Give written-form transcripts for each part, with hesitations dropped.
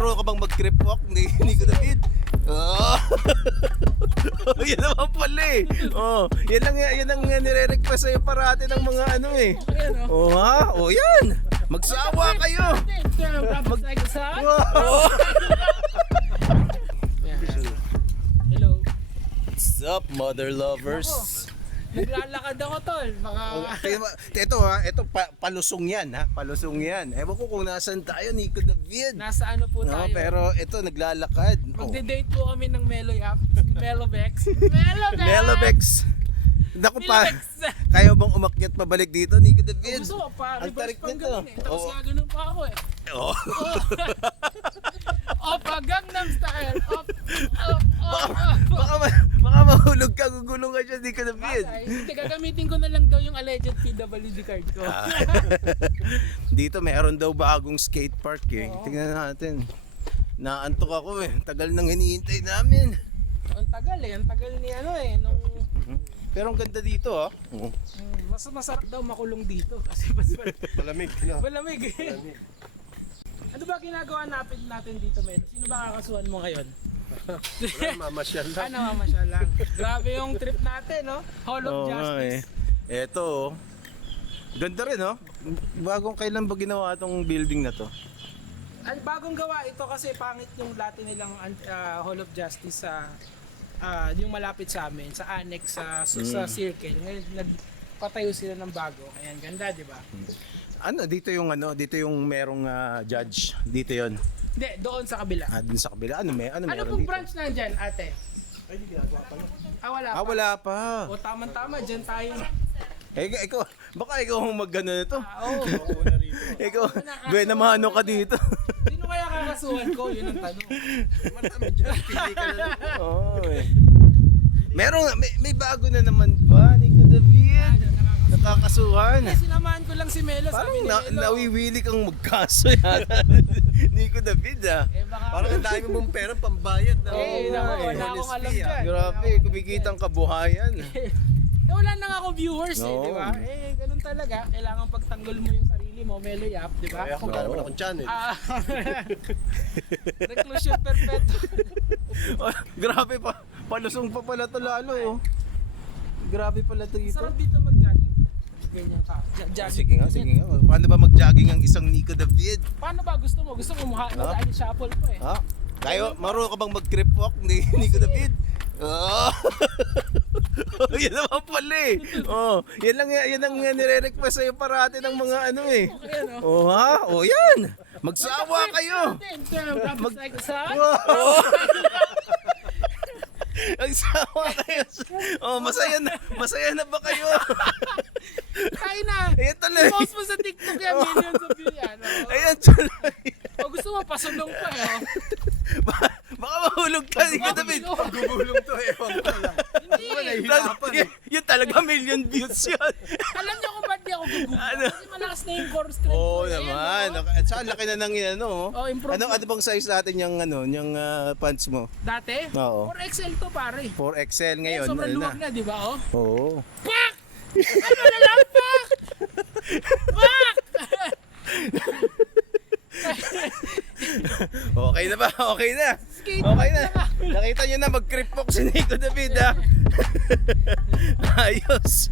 marunong ka bang mag-crip walk? Hindi ko David. Oh. Yan naman pala eh. Oh, yan ang nire-request sa'yo parati ng mga ano eh. Oh ha? Oh yan. Magsawa kayo. Oh. Hello. What's up, mother lovers? Naglalakad ako, tol. Baka... Ito palusong yan ha, palusong yan. Ewan ko kung nasaan tayo, Nico David. Nasa ano po No, tayo? pero ito naglalakad. Magde-date po kami ng Meloyap. Melobex. Melobex! Melobex. Naku pa, kaya bang umakyat pabalik dito, Nico David? Gusto ko pa, Ang reverse tarik pang nito. ganun eh. Tapos nga ganun pa ako eh. Oh. Opa, Gangnam Style. Baka mahulog ka, gugulong ka dyan, Nico David. Hindi, gagamitin ko na lang daw yung alleged PWD card ko. Dito meron daw bagong skate park eh. Oo. Tingnan natin. Naantok ako eh. Tagal nang hinihintay namin. Ang tagal eh. Ang tagal ni ano eh. Nung... Pero ang ganda dito ah. mas masarap daw makulong dito. Kasi mas Malamig. malamig eh. Ano ba ginagawa natin dito, men? Sino ba kakasuhan mo ngayon? Mamasyal lang. Mamasyal lang. Grabe yung trip natin, no? Hall of Oo nga Justice. Eto oh. Ganda rin oh. Bagong kailan ba ginawa itong building na to? Ay, bagong gawa ito kasi pangit yung dati nilang Hall of Justice sa yung malapit sa amin, sa annex sa Circle. Ngayon nagpatayo sila ng bago. Ayan, ganda, di ba? Ano, dito yung merong judge. Dito yon. Hindi, doon sa kabila. Dun sa kabila. Ano Ano meron pong dito? branch nandyan, ate? Ay, di ginagawa pa lang. Wala pa. Wala pa. O, tama-tama, dyan tayo. Ikaw, baka ikaw ang mag-ano nito. Oo. Una rito. Ikaw, buena mano ka dito. Sino kaya kakasuhan ko? Yun ang tanong. Marami dyan. Pili ka na lang. Oo eh. May bago na naman ba, Nico David? Nakakasuhan. Sinamahan ko lang si Melo. Parang Sabi ni Melo. nawiwili kang magkaso yata. Nico David ah. Baka... Parang ang dami mong pera pambayad na. naku, wala akong alam dyan. Grabe, kumikitang kabuhayan. Wala na nga ako viewers No. di ba? Ganun talaga. Kailangan pagtanggol mo yung sarili mo, Melo Yap, di ba? Kaya kung naman akong channel. Reclusion perpetual. Grabe pa, palusong pa pala to lalo oh. Grabe pala to dito. Sarap dito mag-jogging. Ganyan ka. Sige nga. Paano ba mag-jogging ang isang Nico David? Paano ba gusto mo? Gusto mo mag-ali shuffle pa eh. Ha? Kayo, marunong ka bang mag-crip walk, Nico David? Oh. Yan naman pala eh. Oh, yan ang nire-request sa'yo parati ng mga ano eh. Oh ha? Oh yan. Magsawa kayo. Oh. Magsawa kayo. Oh, masaya na ba kayo? Kain na. Ayan tuloy. I-post mo sa TikTok yan, millions of views yan. Ayan tuloy. O gusto mo, pasulong pa eh. Baka mahulog ka, Nico David. Gugulong to, ewan ko lang. Hindi. Yun talaga million views yun. Alam niyo kung ba't di ako gugulo? Ano? Kasi malakas na yung core strength. Oo ko na yan, naman. no? At saka laki na ng ano. Oh, improvement. Ano bang size natin yung pants mo? Dati? Oo. 4XL to pare. 4XL ngayon. Sobrang ano luwag na, di ba? Oh. Oo. Pak! Ano na lang, pak! Pak! Okay na ba? Okay na. Skate Okay na. lang. Nakita nyo na mag-crip walk si Nico David ha. Ayos.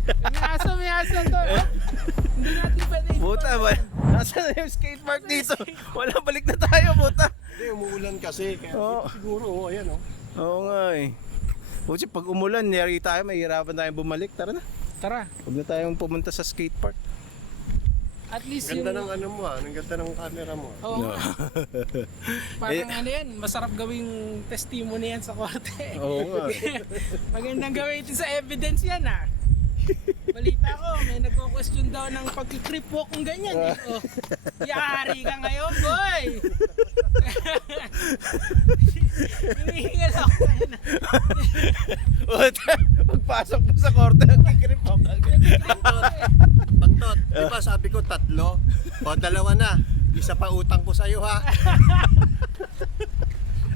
May aso to. Hindi natin pwede. Buta ba? Nasaan na yung skate park dito? Wala, balik na tayo, buta. Hindi, umuulan kasi. Kaya Oo. siguro, ayan oh. Oo nga eh. Buti pag umulan, niyari tayo, mahirapan tayong bumalik. Tara na. Tara. Huwag na tayong pumunta sa skate park. At least Ganda yung... ng ano mo ang ganda ng camera mo. Oo nga. Parang ano yan, masarap gawing testimony yan sa korte. Oo nga. Magandang gawin ito sa evidence yan ah. Balita ko, may nagko-question daw ng pag-trip walk kung ganyan eh. Oh, yari ka ngayon, boy! Hinihingal ako ngayon. Pagpasok mo sa korte, nagkikrip ako. Pantot, di ba sabi ko 3? O 2 na. Isa pa utang ko sa'yo ha.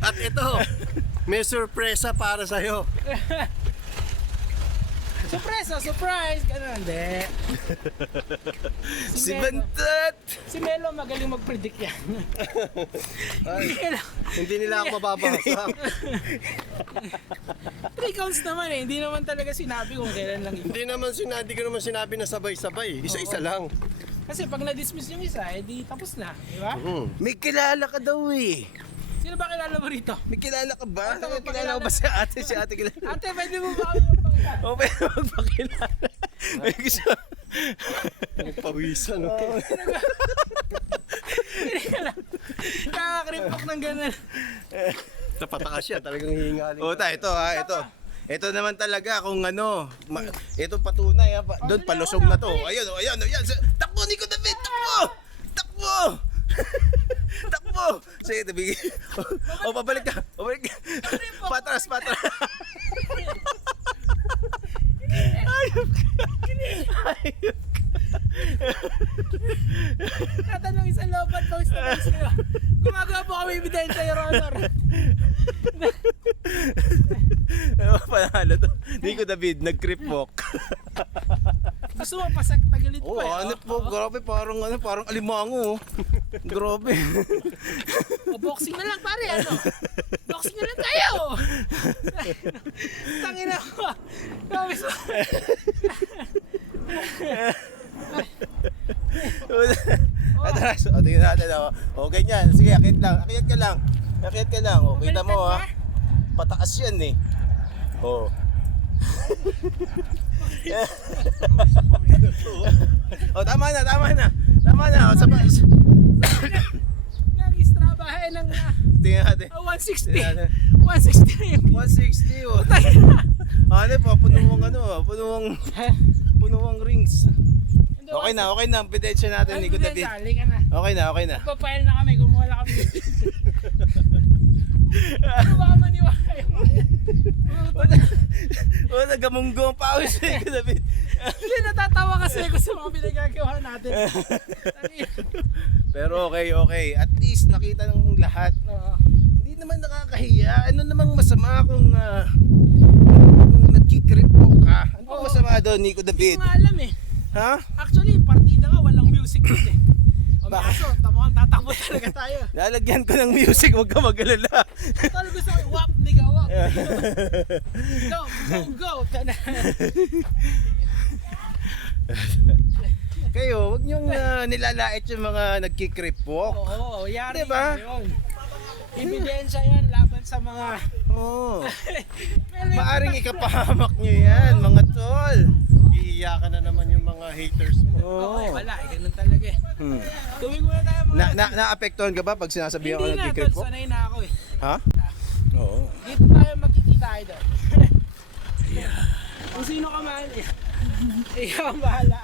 At ito, may sorpresa para sa'yo. Surprise! Surprise! Ganun, hindi. Si Melo. Bantat! Si Melo magaling mag-predict yan. Hindi nila ako mababasa. 3 counts naman eh. Hindi naman talaga sinabi kung kailan lang Hindi ko naman sinabi na sabay-sabay. Isa-isa lang. Kasi pag na-dismiss yung isa, edi tapos na. Di ba? May kilala ka daw eh. Sino ba kilala mo rito? May kilala ka ba? Ano, Kilala ko ba si ate? Si ate kilala? Ate, pwede mo ba kami magpakita? O pwede magpakilala. May gusto. Pawisan. No? Nakakripak ng ganun. Napatakas siya. Talagang hihingaling. O ito ha, ito. Ito naman talaga kung ano, ito patunay ha, doon palusog na to. Ayun, ayan. Takbo Nico David, takbo! Takbo! Takbo! Sige, tabi. O pabalik ka. Patras. Ayop ka. Tatanong isang lobat post na post nyo. Gumagawa po kami ebidensya, Your Honor. Ano panalo to? Nico David, nag-crip walk. Gusto mo pasagtagilit Oh, pa eh. ano po, grabe, parang alimango. Grabe. O boxing na lang pare, ano? Boxing na lang tayo. Tangina ko. Promise mo. Atras, o tingnan natin o. O ganyan, sige, akit ka lang. O, kita mo ha. Pataas yan eh. O. O, tama na. O, Nag-istrabahe ng tingnan natin. 160. Tingnan natin. 160 na yung 160 o. Ano po, punuwang rings. Okay na, ang pedensya natin, Nico David. Dali ka na. Okay na. Papayal na kami, kumuha na kami. Ano ba maniwala yung O, nagamunggo ang pawis, Nico David. Hindi, natatawa kasi ako sa mga pinagagawa natin. Pero okay. At least nakita ng lahat. Oo. Hindi naman nakakahiya. Ano namang masama kung nagkikripok ka? Ano bang masama doon, Nico Hindi David? ko nga alam eh. Ha? Actually, partida nga, walang music doon eh. O may Bakit? aso, tamuhan, tatakbo talaga tayo. Lalagyan ko ng music, huwag ka mag-alala. Tol, gusto ko, wap, nigga, wap. Go. Tana. Kayo, huwag niyong nilalait yung mga nagkikripok. Oo, yari Diba? yun. Ebidensya yan laban sa mga... Oo. Pero yung- Maaring ikapahamak niyo yan, mga tol. Iiyakan na naman yung mga haters mo. Oo, Oo. wala eh, ganun talaga eh. Tuwing muna tayo mga... Naapektuhan ka ba pag sinasabihan ko Hindi nga, tol, nagkikripok? sanay na ako eh. Ha? Oo. Dito tayo magkikita idol. Kung sino ka man eh. Ikaw ang bahala.